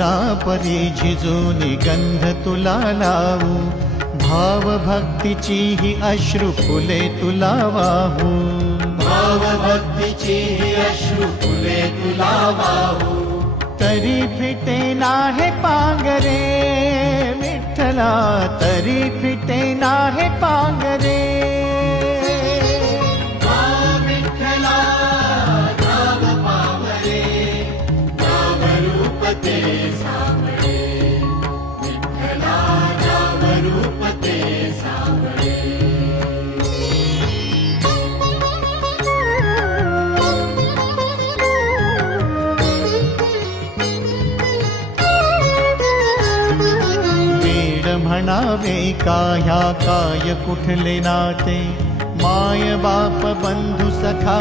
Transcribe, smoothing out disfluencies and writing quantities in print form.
करुणा परी झिजूनी गंध तुला लावू, भाव भक्तीची ही अश्रु फुले तुला वाहू, भाव भक्तीची ही अश्रु फुले तुला वाहू. तरी फिटे नाहे पांगरे विठ्ठला, तरी फिटे नाहे पांगरे. विठ्ठला नाम पावरे, नाम रूप ते सावळे. विठ्ठला नाम रूप ते सावळे. म्हणावे काह्या काय कुठले नाते, माय बाप बंधू सखा